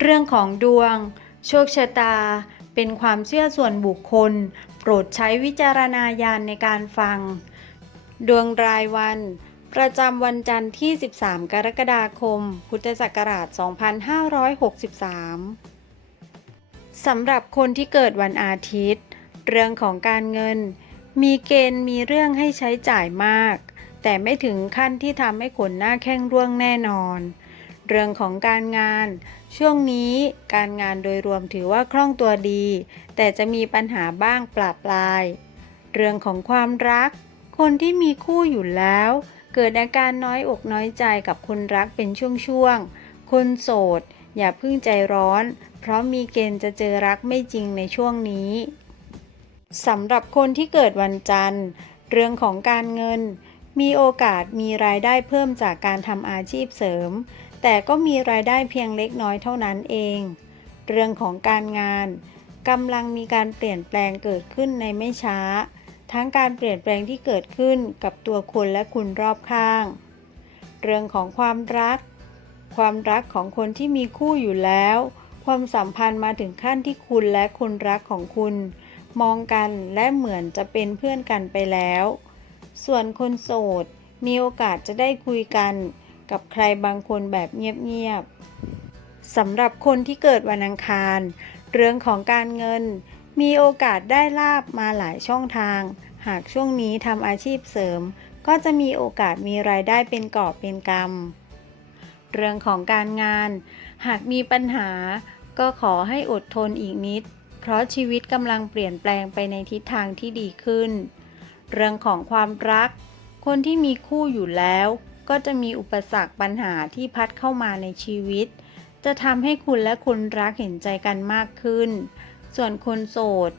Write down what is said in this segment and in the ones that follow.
เรื่องของดวง โชคชะตา เป็นความเชื่อส่วนบุคคล โปรดใช้วิจารณญาณในการฟัง ดวงรายวัน ประจำวันจันทร์ที่ 13 กรกฎาคม พุทธศักราช 2563 สำหรับคนที่เกิดวันอาทิตย์ เรื่องของการเงิน มีเกณฑ์มีเรื่องให้ใช้จ่ายมาก แต่ไม่ถึงขั้นที่ทำให้ขนหน้าแข้งร่วงแน่นอน เรื่องของการงาน ช่วงนี้การงานโดยรวมถือว่าคล่องตัวดี แต่จะมีปัญหาบ้างปลาปลาย เรื่องของความรัก คนที่มีคู่อยู่แล้ว เกิดอาการน้อยอกน้อยใจกับคนรักเป็นช่วงๆ คนโสด อย่าพิ่งใจร้อน เพราะมีเกณฑ์จะเจอรักไม่จริงในช่วงนี้สำหรับคนที่เกิดวันจันทร์ เรื่องของการเงิน มีโอกาสมีรายได้เพิ่มจากการทำอาชีพเสริม แต่ก็มีรายได้เพียงเล็กน้อยเท่านั้นเอง เรื่องของการงานกำลังมีการเปลี่ยนแปลงเกิดขึ้นในไม่ช้า ทั้งการเปลี่ยนแปลงที่เกิดขึ้นกับตัวคุณและคุณรอบข้าง เรื่องของความรัก ความรักของคนที่มีคู่อยู่แล้ว ความสัมพันธ์มาถึงขั้นที่คุณและคนรักของคุณ มองกันและเหมือนจะเป็นเพื่อนกันไปแล้ว ส่วนคนโสด มีโอกาสจะได้คุยกัน กับใครบางคนแบบเงียบๆสำหรับคนที่เกิดวันอังคาร เรื่องของการเงิน มีโอกาสได้ลาบมาหลายช่องทาง หากช่วงนี้ทำอาชีพเสริม ก็จะมีโอกาสมีรายได้เป็นกอบเป็นกำเรื่องของการงาน หากมีปัญหา ก็ขอให้อดทนอีกนิด เพราะชีวิตกำลังเปลี่ยนแปลงไปในทิศทางที่ดีขึ้น เรื่องของความรัก คนที่มีคู่อยู่แล้ว ก็จะมีอุปสรรคปัญหาที่พัดเข้ามาในชีวิต จะทำให้คุณและคนรักเห็นใจกันมากขึ้น ส่วนคนโสด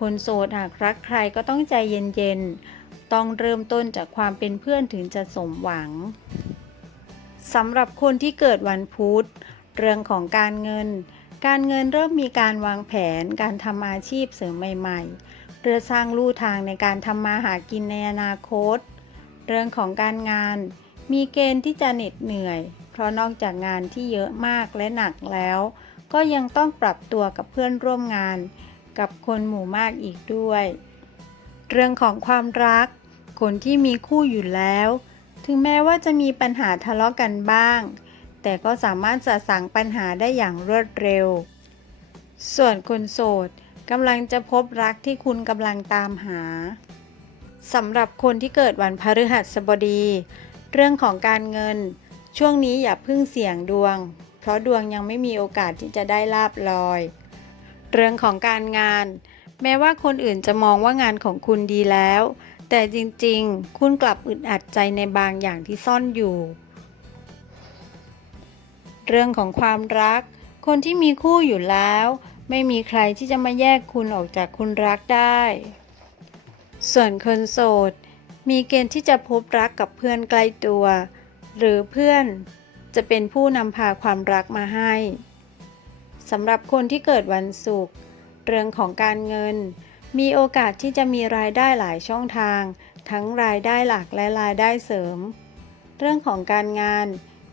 คนโสดหากรักใครก็ต้องใจเย็นๆ ต้องเริ่มต้นจากความเป็นเพื่อนถึงจะสมหวังสำหรับคนที่เกิดวันพุธ เรื่องของการเงิน การเงินเริ่มมีการวางแผนการทำอาชีพเสริมใหม่ ๆเพื่อสร้างลู่ทางในการทำมาหากินในอนาคต เรื่องของการงาน มีเกณฑ์ที่จะเหน็ดเหนื่อย เพราะนอกจากงานที่เยอะมากและหนักแล้ว ก็ยังต้องปรับตัวกับเพื่อนร่วมงาน กับคนหมู่มากอีกด้วย เรื่องของความรัก คนที่มีคู่อยู่แล้ว ถึงแม้ว่าจะมีปัญหาทะเลาะกันบ้าง แต่ก็สามารถสะสางปัญหาได้อย่างรวดเร็ว ส่วนคนโสดกำลังจะพบรักที่คุณกำลังตามหาสำหรับคนที่เกิดวันพฤหัสบดี เรื่องของการเงิน ช่วงนี้อย่าพึ่งเสี่ยงดวง เพราะดวงยังไม่มีโอกาสที่จะได้ลาบลอย เรื่องของการงาน แม้ว่าคนอื่นจะมองว่างานของคุณดีแล้ว แต่จริงๆ คุณกลับอึดอัดใจในบางอย่างที่ซ่อนอยู่ เรื่องของความรัก คนที่มีคู่อยู่แล้ว ไม่มีใครที่จะมาแยกคุณออกจากคุณรักได้ ส่วนคนโสด มีเกณฑ์ที่จะพบรักกับเพื่อนใกล้ตัว หรือเพื่อนจะเป็นผู้นำพาความรักมาให้สำหรับคนที่เกิดวันศุกร์เรื่องของการเงิน มีโอกาสที่จะมีรายได้หลายช่องทาง ทั้งรายได้หลักและรายได้เสริม เรื่องของการงาน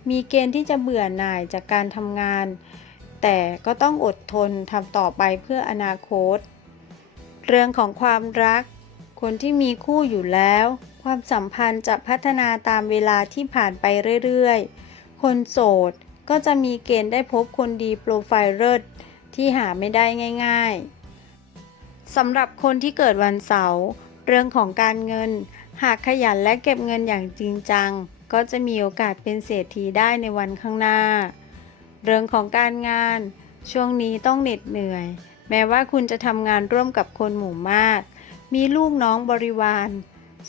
มีเกณฑ์ที่จะเบื่อหน่ายจากการทำงาน แต่ก็ต้องอดทนทำต่อไปเพื่ออนาคต เรื่องของความรัก คนที่มีคู่อยู่แล้ว ความสัมพันธ์จะพัฒนาตามเวลาที่ผ่านไปเรื่อยๆ คนโสดก็จะมีเกณฑ์ได้พบคนดีโปรไฟล์เลิศที่หาไม่ได้ง่าย ๆสำหรับคนที่เกิดวันเสาร์เรื่องของการเงิน หากขยันและเก็บเงินอย่างจริงจัง ก็จะมีโอกาสเป็นเศรษฐีได้ในวันข้างหน้า เรื่องของการงาน ช่วงนี้ต้องเหน็ดเหนื่อย แม้ว่าคุณจะทำงานร่วมกับคนหมู่มาก มีลูกน้องบริวาร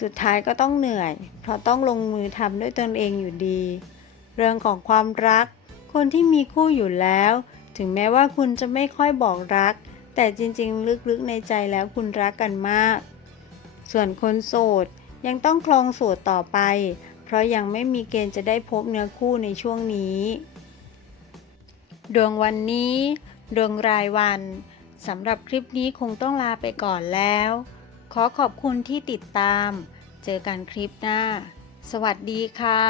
สุดท้ายก็ต้องเหนื่อย เพราะต้องลงมือทำด้วยตนเองอยู่ดี เรื่องของความรัก คนที่มีคู่อยู่แล้ว ถึงแม้ว่าคุณจะไม่ค่อยบอกรัก แต่จริงๆ ลึกๆในใจแล้วคุณรักกันมาก ส่วนคนโสดยังต้องคลองโสดต่อไป เพราะยังไม่มีเกณฑ์จะได้พบเนื้อคู่ในช่วงนี้ ดวงวันนี้ ดวงรายวันสำหรับคลิปนี้คงต้องลาไปก่อนแล้ว ขอขอบคุณที่ติดตาม เจอกันคลิปหน้า สวัสดีค่ะ